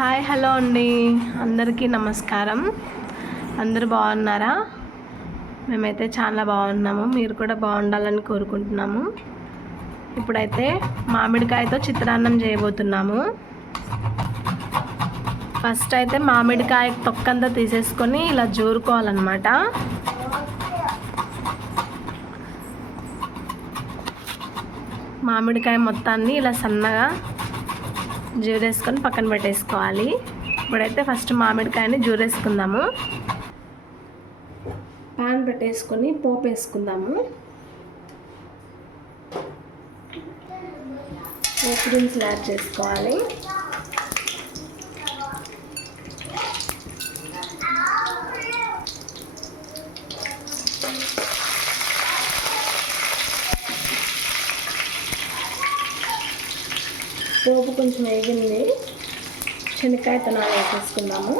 Hi hello అండి. అందరికీ నమస్కారం. అందరూ బాగున్నారా? మేమైతే చాలా బాగున్నాము. మీరు కూడా బాగుండాలని కోరుకుంటున్నాము. ఇప్పుడైతే మామిడికాయతో చిత్రాన్నం చేయబోతున్నాము. ఫస్ట్ అయితే మామిడికాయ తొక్కంతా తీసేసుకొని ఇలా జోరుకోవాలన్నమాట. మామిడికాయ మొత్తాన్ని ఇలా సన్నగా జూరేసుకొని పక్కన పెట్టేసుకోవాలి. ఇప్పుడైతే ఫస్ట్ మామిడికాయని జూరేసుకుందాము పాన్ పెట్టేసుకొని పోపు వేసుకుందాము. పోపు దినుసులు యాడ్ చేసుకోవాలి. పోపు కొంచెం వేగింది. శనక్కాయ తనాలు వేసేసుకుందాము.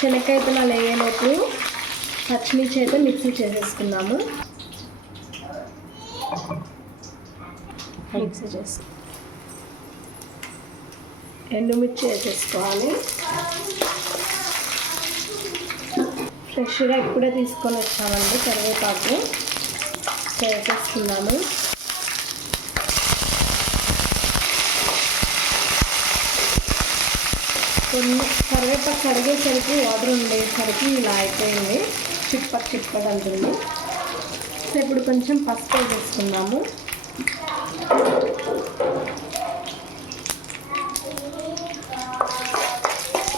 శనక్కాయ తనాలు వేయలోపు పచ్చిమిర్చి అయితే మిక్సీ చేసేసుకుందాము. మిక్సీ చేసి ఎండుమిర్చి వేసేసుకోవాలి. ఫ్రెష్గా ఇప్పుడే తీసుకొని వచ్చామండి కరివేపాకు. వేసేసుకున్నాము కొన్ని కరివేపాకు కడిగేసరికి వాటర్ ఉండేసరికి ఇలా అయిపోయింది. చిప్పక్ చిప్పక్ అంటుంది. సో ఇప్పుడు కొంచెం పసుపు వేసుకుందాము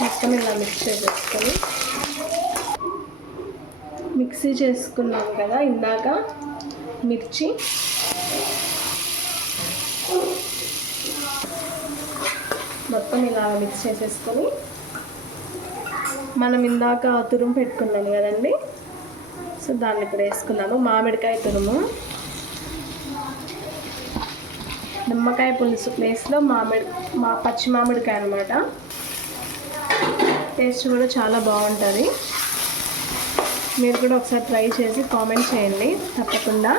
మొత్తం ఇలా మిక్స్ చేసేసుకొని. మిక్సీ చేసుకున్నాం కదా ఇందాక. మిర్చి. మొత్తం ఇలా మిక్స్ చేసేసుకొని మనం ఇందాక తురుము పెట్టుకున్నాం కదండి. సో దాన్ని ఇప్పుడు వేసుకున్నాము మామిడికాయ తురుము. నిమ్మకాయ పులుసు ప్లేస్లో మామిడి మా పచ్చి మామిడికాయ అనమాట టేస్ట్ కూడా చాలా బాగుంటుంది. మీరు కూడా ఒకసారి ట్రై చేసి కామెంట్ చేయండి. తప్పకుండా.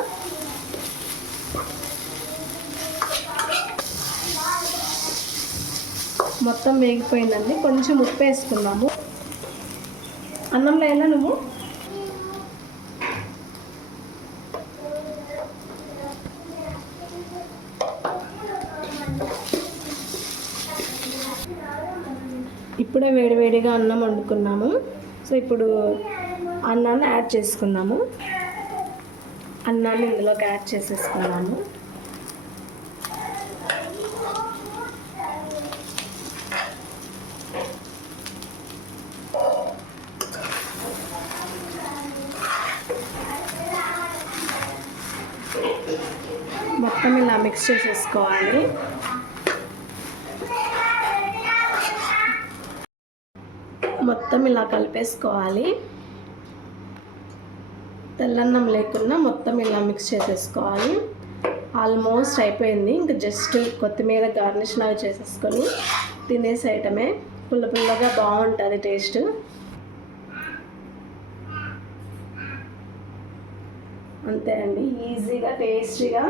మొత్తం వేగిపోయిందండి. కొంచెం ఉప్పు వేసుకున్నాము. అన్నంలో ఎలా నువ్వు? ఇప్పుడే వేడివేడిగా అన్నం వండుకున్నాము. సో ఇప్పుడు అన్నాన్ని యాడ్ చేసుకున్నాము. అన్నాన్ని ఇందులోకి యాడ్ చేసేసుకున్నాము. మొత్తం ఇలా మిక్స్ చేసేసుకోవాలి. మొత్తం ఇలా కలిపేసుకోవాలి. తెల్లన్నం లేకుండా మొత్తం ఇలా మిక్స్ చేసేసుకోవాలి. ఆల్మోస్ట్ అయిపోయింది. ఇంకా జస్ట్ కొత్తిమీర గార్నిష్ లాగా చేసేసుకొని తినేసేయటమే పుల్ల పుల్లగా బాగుంటుంది టేస్ట్ అంతే అండి. ఈజీగా టేస్టీగా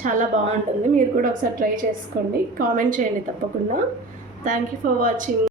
చాలా బాగుంటుంది. మీరు కూడా ఒకసారి ట్రై చేసుకోండి. కామెంట్ చేయండి తప్పకుండా. Thank you for watching